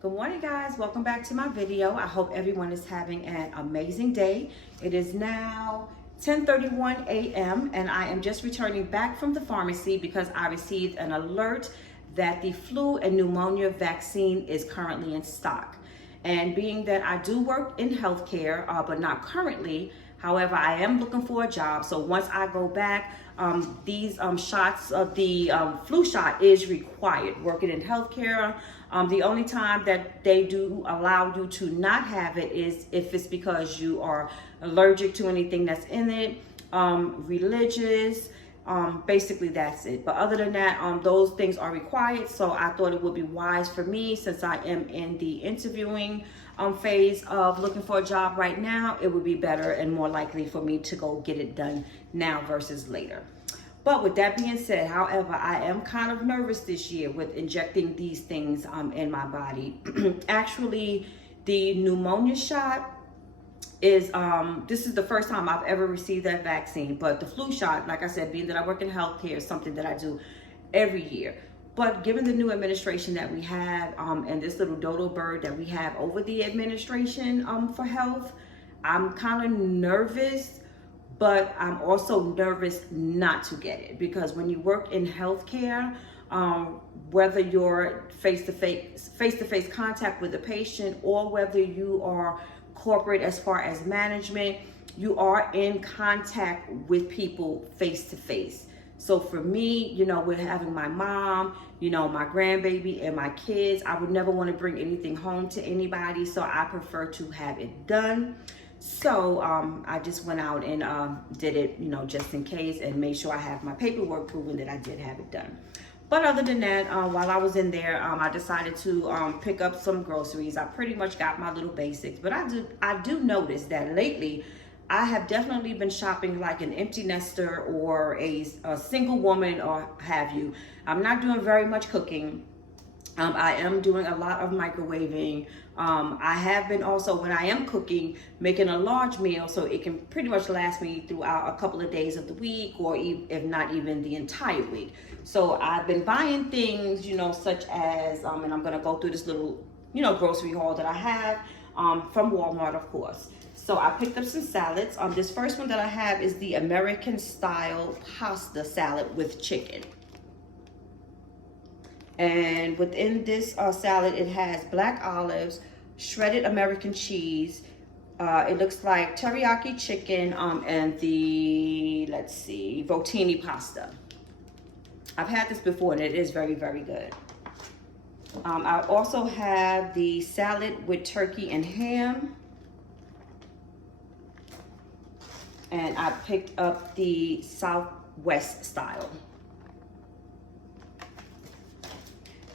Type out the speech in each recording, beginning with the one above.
Good morning, guys. Welcome back to my video. I hope everyone is having an amazing day. It is now 10:31 a.m. and I am just returning back from the pharmacy because I received an alert that the flu and pneumonia vaccine is currently in stock. And being that I do work in healthcare, but not currently, however, I am looking for a job. So once I go back, these shots of the flu shot is required. Working in healthcare, the only time that they do allow you to not have it is if it's because you are allergic to anything that's in it, religious, basically that's it. But other than that, those things are required. So I thought it would be wise for me, since I am in the interviewing phase of looking for a job right now, it would be better and more likely for me to go get it done now versus later. But with that being said, however, I am kind of nervous this year with injecting these things in my body. Actually, the pneumonia shot is this is the first time I've ever received that vaccine. But the flu shot, like I said, being that I work in healthcare, is something that I do every year. But given the new administration that we have, and this little dodo bird that we have over the administration for health, I'm kind of nervous, but I'm also nervous not to get it, because when you work in healthcare, whether you're face-to-face contact with the patient, or whether you are corporate as far as management, you are in contact with people face to face. So for me, with having my mom, my grandbaby and my kids, I would never want to bring anything home to anybody. So I prefer to have it done. So I just went out and did it, just in case, and made sure I have my paperwork proving that I did have it done. But other than that, while I was in there, I decided to pick up some groceries. I pretty much got my little basics, but I do notice that lately I have definitely been shopping like an empty nester or a single woman or have you. I'm not doing very much cooking. I am doing a lot of microwaving. I have been also, when I am cooking, making a large meal so it can pretty much last me throughout a couple of days of the week, or if not even the entire week. So I've been buying things, such as, and I'm gonna go through this little, grocery haul that I have from Walmart, of course. So I picked up some salads. This first one that I have is the American style pasta salad with chicken. And within this salad, it has black olives, shredded American cheese. It looks like teriyaki chicken, and the, let's see, rotini pasta. I've had this before and it is very, very good. I also have the salad with turkey and ham. And I picked up the Southwest style.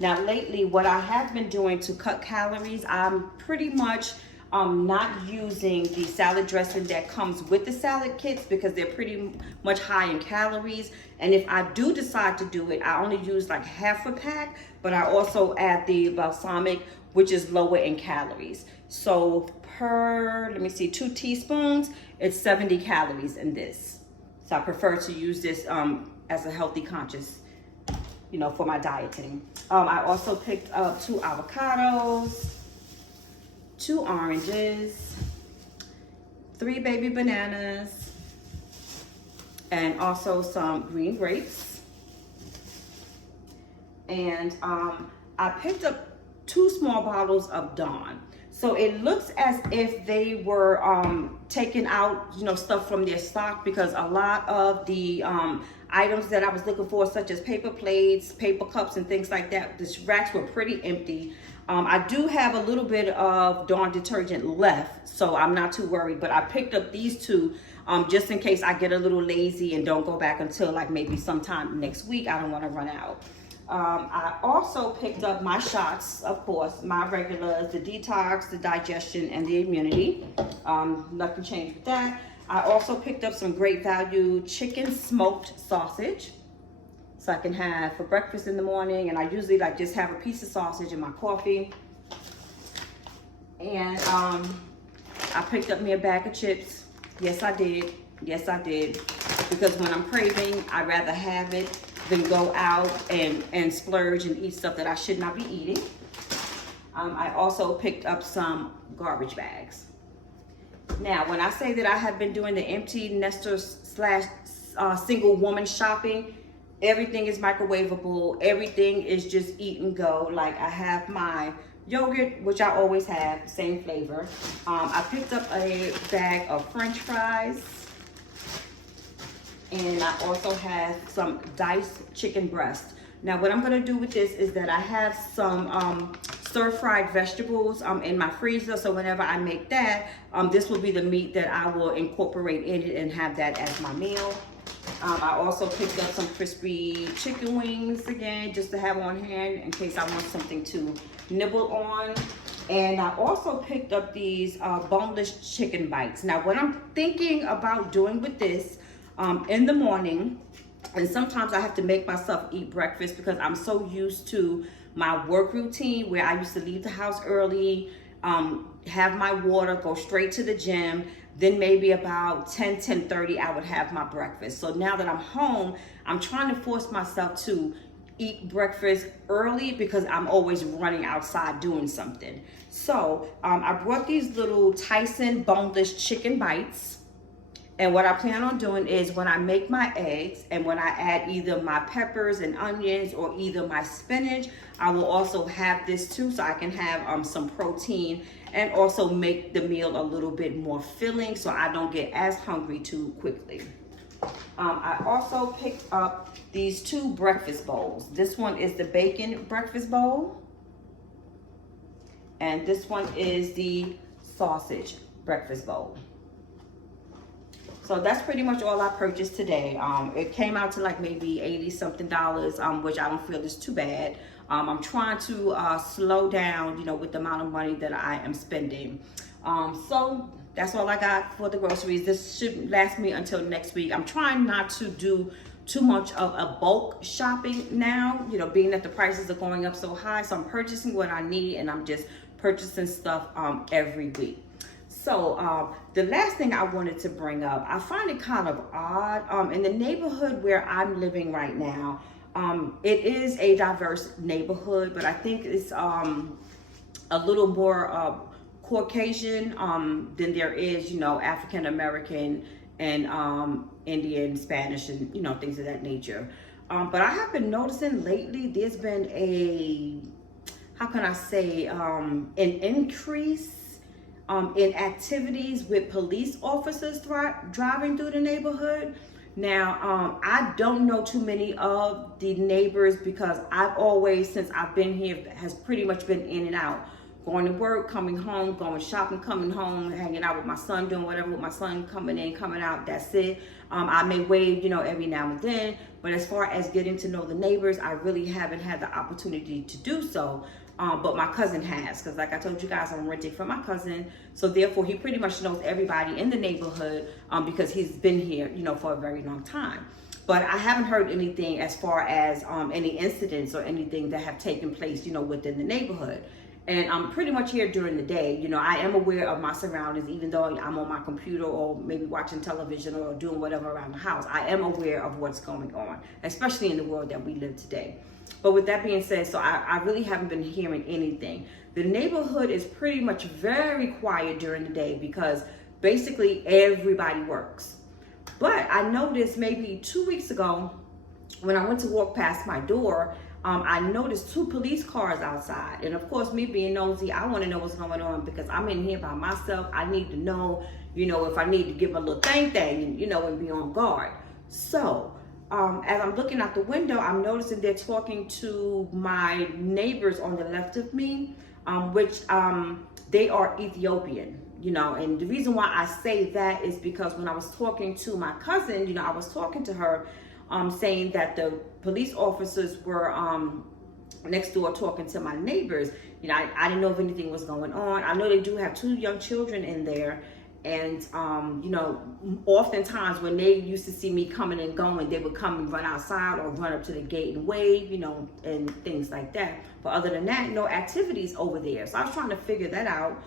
Now lately, what I have been doing to cut calories, I'm pretty much not using the salad dressing that comes with the salad kits, because they're pretty much high in calories. And if I do decide to do it, I only use like half a pack, but I also add the balsamic, which is lower in calories. So per, let me see, 2 teaspoons, it's 70 calories in this. So I prefer to use this as a healthy conscious, for my dieting. I also picked up 2 avocados, 2 oranges, 3 baby bananas, and also some green grapes. And I picked up 2 small bottles of Dawn. So it looks as if they were taking out, stuff from their stock, because a lot of the items that I was looking for, such as paper plates, paper cups, and things like that, the racks were pretty empty. I do have a little bit of Dawn detergent left, so I'm not too worried, but I picked up these 2 just in case I get a little lazy and don't go back until like maybe sometime next week. I don't want to run out. I also picked up my shots, of course, my regulars, the detox, the digestion, and the immunity. Nothing changed with that. I also picked up some Great Value chicken smoked sausage, so I can have for breakfast in the morning. And I usually like just have a piece of sausage in my coffee. And I picked up me a bag of chips. Yes, I did. Yes, I did. Because when I'm craving, I'd rather have it. than go out and splurge and eat stuff that I should not be eating. I also picked up some garbage bags. Now, when I say that I have been doing the empty nester slash single woman shopping, everything is microwavable. Everything is just eat and go. Like I have my yogurt, which I always have, same flavor. I picked up a bag of French fries. And I also have some diced chicken breast. Now what I'm gonna do with this is that I have some stir-fried vegetables in my freezer, so whenever I make that, this will be the meat that I will incorporate in it and have that as my meal. I also picked up some crispy chicken wings again, just to have on hand in case I want something to nibble on. And I also picked up these boneless chicken bites. Now what I'm thinking about doing with this, in the morning, and sometimes I have to make myself eat breakfast because I'm so used to my work routine where I used to leave the house early, have my water, go straight to the gym, then maybe about 10:30 I would have my breakfast. So now that I'm home, I'm trying to force myself to eat breakfast early because I'm always running outside doing something. So I brought these little Tyson boneless chicken bites. And what I plan on doing is when I make my eggs and when I add either my peppers and onions or either my spinach, I will also have this too so I can have some protein and also make the meal a little bit more filling so I don't get as hungry too quickly. I also picked up these two breakfast bowls. This one is the bacon breakfast bowl. And this one is the sausage breakfast bowl. So that's pretty much all I purchased today. It came out to like maybe 80 something dollars, which I don't feel is too bad. I'm trying to slow down, you know, with the amount of money that I am spending. So that's all I got for the groceries. This should last me until next week. I'm trying not to do too much of a bulk shopping now, you know, being that the prices are going up so high. So I'm purchasing what I need and I'm just purchasing stuff every week. So the last thing I wanted to bring up, I find it kind of odd. In the neighborhood where I'm living right now, it is a diverse neighborhood, but I think it's a little more Caucasian than there is, you know, African American and Indian, Spanish, and, you know, things of that nature. But I have been noticing lately there's been a, how can I say, an increase in activities with police officers driving through the neighborhood. Now, I don't know too many of the neighbors because I've always, since I've been here, has pretty much been in and out. Going to work, coming home, going shopping, coming home, hanging out with my son, doing whatever with my son, coming in, coming out, that's it. I may wave, you know, every now and then, but as far as getting to know the neighbors, I really haven't had the opportunity to do so. But my cousin has, because like I told you guys, I'm renting from my cousin. So therefore, he pretty much knows everybody in the neighborhood because he's been here, you know, for a very long time. But I haven't heard anything as far as any incidents or anything that have taken place, you know, within the neighborhood. And I'm pretty much here during the day. You know, I am aware of my surroundings, even though I'm on my computer or maybe watching television or doing whatever around the house. I am aware of what's going on, especially in the world that we live today. But with that being said, so I really haven't been hearing anything. The neighborhood is pretty much very quiet during the day because basically everybody works. But I noticed maybe 2 weeks ago when I went to walk past my door, I noticed 2 police cars outside. And of course, me being nosy, I want to know what's going on because I'm in here by myself. I need to know, you know, if I need to give them a little thing, and, you know, and be on guard. So as I'm looking out the window, I'm noticing they're talking to my neighbors on the left of me, which they are Ethiopian, you know. And the reason why I say that is because when I was talking to my cousin, you know, I was talking to her saying that the police officers were next door talking to my neighbors. You know, I didn't know if anything was going on. I know they do have 2 young children in there. And, you know, oftentimes when they used to see me coming and going, they would come and run outside or run up to the gate and wave, you know, and things like that. But other than that, no activities over there. So I was trying to figure that out.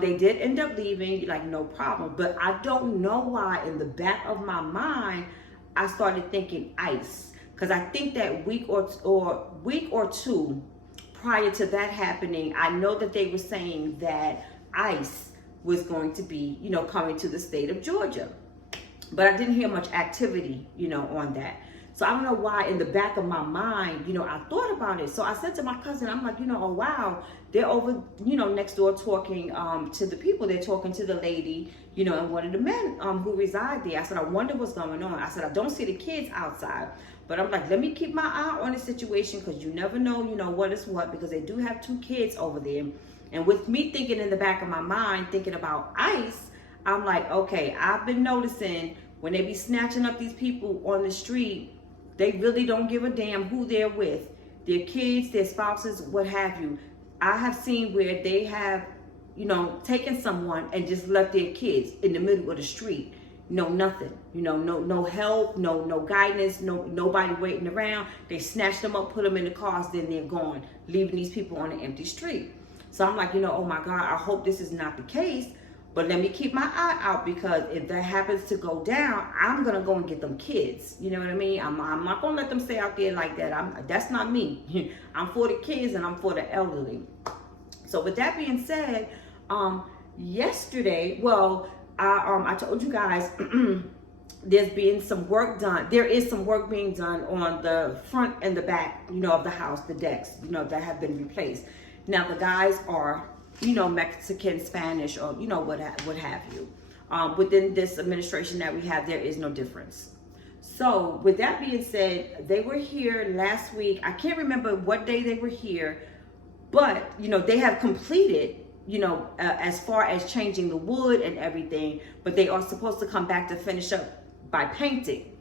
They did end up leaving, like, no problem. But I don't know why in the back of my mind, I started thinking ICE. Because I think that week or two prior to that happening, I know that they were saying that ICE was going to be, coming to the state of Georgia. But I didn't hear much activity, on that. So I don't know why in the back of my mind, I thought about it. So I said to my cousin, I'm like, oh, wow, they're over, next door talking to the people. They're talking to the lady, and one of the men who reside there. I said, I wonder what's going on. I said, I don't see the kids outside. But I'm like, let me keep my eye on the situation because you never know, what is what, because they do have 2 kids over there. And with me thinking in the back of my mind, thinking about ICE, I'm like, okay, I've been noticing when they be snatching up these people on the street, they really don't give a damn who they're with, their kids, their spouses, what have you. I have seen where they have, taken someone and just left their kids in the middle of the street. Nothing, no help, no guidance, nobody waiting around. They snatch them up, put them in the cars, then they're gone, leaving these people on an empty street. So I'm like, oh my God, I hope this is not the case. But let me keep my eye out because if that happens to go down, I'm going to go and get them kids. You know what I mean? I'm not going to let them stay out there like that. That's not me. I'm for the kids and I'm for the elderly. So with that being said, yesterday, I told you guys there's been some work done. There is some work being done on the front and the back, of the house, the decks, that have been replaced. Now the guys are Mexican, Spanish, or, what have you. Within this administration that we have, there is no difference. So with that being said, they were here last week. I can't remember what day they were here, but, they have completed, as far as changing the wood and everything, but they are supposed to come back to finish up by painting.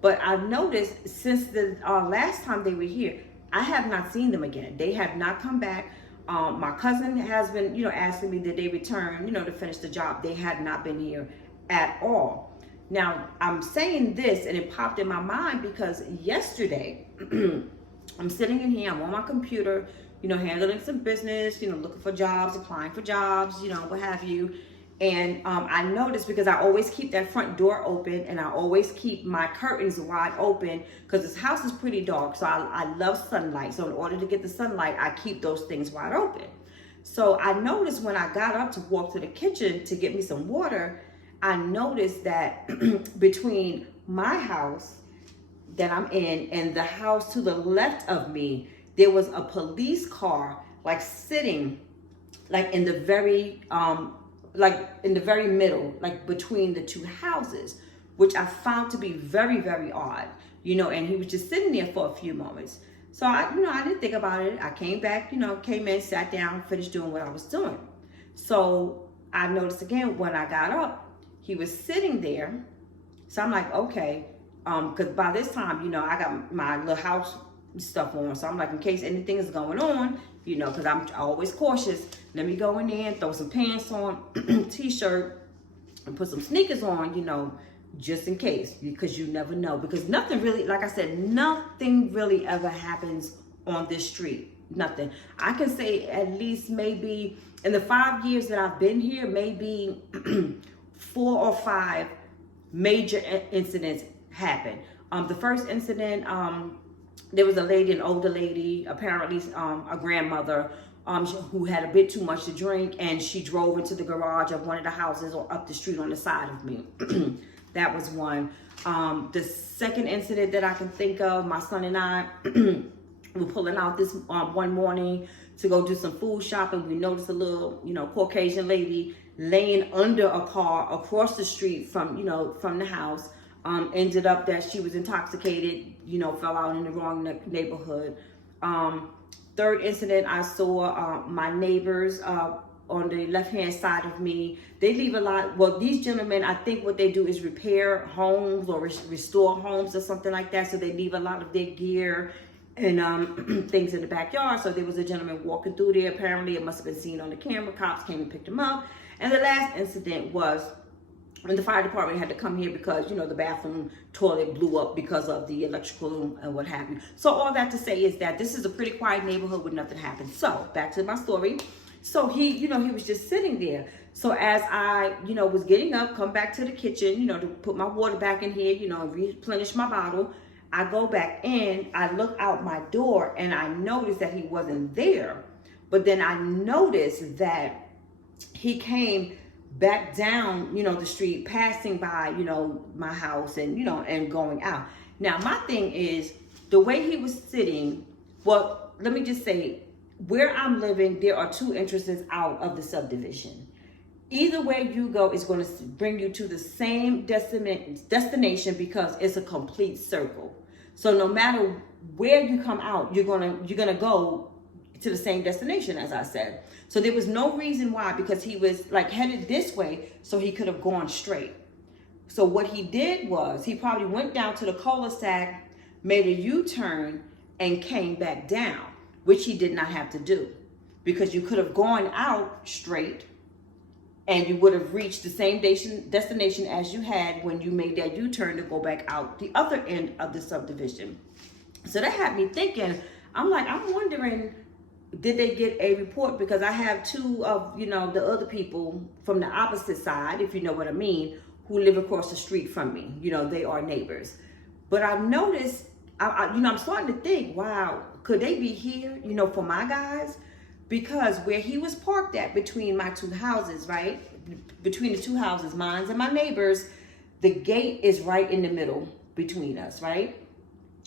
But I've noticed since the last time they were here, I have not seen them again. They have not come back. My cousin has been, asking me that they return, to finish the job. They had not been here at all. Now, I'm saying this and it popped in my mind because yesterday, I'm sitting in here, I'm on my computer, handling some business, looking for jobs, applying for jobs, what have you. And I noticed because I always keep that front door open and I always keep my curtains wide open because this house is pretty dark. So I love sunlight. So in order to get the sunlight, I keep those things wide open. So I noticed when I got up to walk to the kitchen to get me some water, I noticed that between my house that I'm in and the house to the left of me, there was a police car like sitting like in the very middle, like between the 2 houses, which I found to be very, very odd, and he was just sitting there for a few moments. So I didn't think about it. I came back, came in, sat down, finished doing what I was doing. So I noticed again when I got up, he was sitting there. So I'm like, okay, because by this time, I got my little house stuff on. So I'm like, in case anything is going on, because I'm always cautious, let me go in there and throw some pants on, t-shirt, and put some sneakers on, just in case, because you never know. Because nothing really, like I said, nothing really ever happens on this street. Nothing. I can say at least maybe in the 5 years that I've been here, maybe 4 or 5 major incidents happened. The first incident, there was a lady, an older lady, apparently a grandmother, who had a bit too much to drink, and she drove into the garage of one of the houses or up the street on the side of me. That was one. The second incident that I can think of, my son and I were pulling out this one morning to go do some food shopping. We noticed a little, Caucasian lady laying under a car across the street from the house. Ended up that she was intoxicated, fell out in the wrong neighborhood. Third incident, I saw my neighbors on the left-hand side of me. They leave a lot. Well, these gentlemen, I think what they do is repair homes or restore homes or something like that. So they leave a lot of their gear and things in the backyard. So there was a gentleman walking through there. Apparently, it must have been seen on the camera. Cops came and picked him up. And the last incident was when the fire department had to come here because, the bathroom toilet blew up because of the electrical and what have you. So all that to say is that this is a pretty quiet neighborhood where nothing happened. So back to my story. So he was just sitting there. So as I, was getting up, come back to the kitchen, to put my water back in here, and replenish my bottle, I go back in, I look out my door, and I notice that he wasn't there. But then I noticed that he came back down, the street, passing by, my house and, and going out. Now, my thing is the way he was sitting, well, let me just say, where I'm living, there are two entrances out of the subdivision. Either way you go is going to bring you to the same destination because it's a complete circle. So no matter where you come out, you're gonna go to the same destination, as I said. So there was no reason why, because he was like headed this way, so he could have gone straight. So what he did was he probably went down to the cul-de-sac, made a U-turn, and came back down, which he did not have to do, because you could have gone out straight and you would have reached the same destination as you had when you made that U-turn to go back out the other end of the subdivision. So that had me thinking, I'm wondering, did they get a report? Because I have two of, the other people from the opposite side, if you know what I mean, who live across the street from me. They are neighbors. But I've noticed, I'm starting to think, wow, could they be here, for my guys? Because where he was parked at between my two houses, right? Between the two houses, mine and my neighbors, the gate is right in the middle between us, right?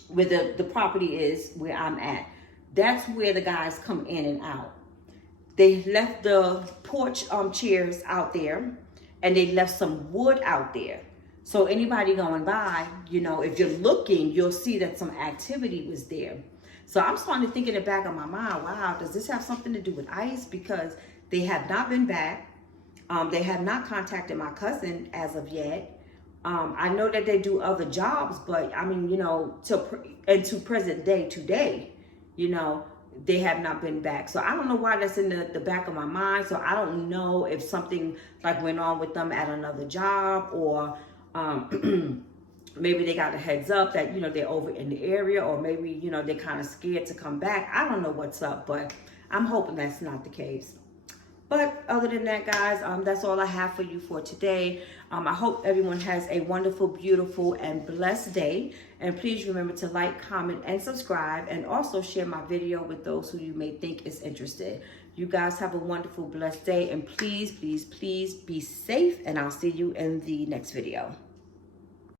Where the property is, where I'm at. That's where the guys come in and out. They left the porch chairs out there, and they left some wood out there. So anybody going by, if you're looking, you'll see that some activity was there. So I'm starting to think in the back of my mind, wow, does this have something to do with ICE? Because they have not been back. They have not contacted my cousin as of yet. I know that they do other jobs, but I mean, to present day today, they have not been back. So I don't know why that's in the back of my mind. So I don't know if something like went on with them at another job, or maybe they got a heads up that, they're over in the area, or maybe, they're kind of scared to come back. I don't know what's up, but I'm hoping that's not the case. But other than that, guys, that's all I have for you for today. I hope everyone has a wonderful, beautiful, and blessed day. And please remember to like, comment, and subscribe. And also share my video with those who you may think is interested. You guys have a wonderful, blessed day. And please, please, please be safe. And I'll see you in the next video.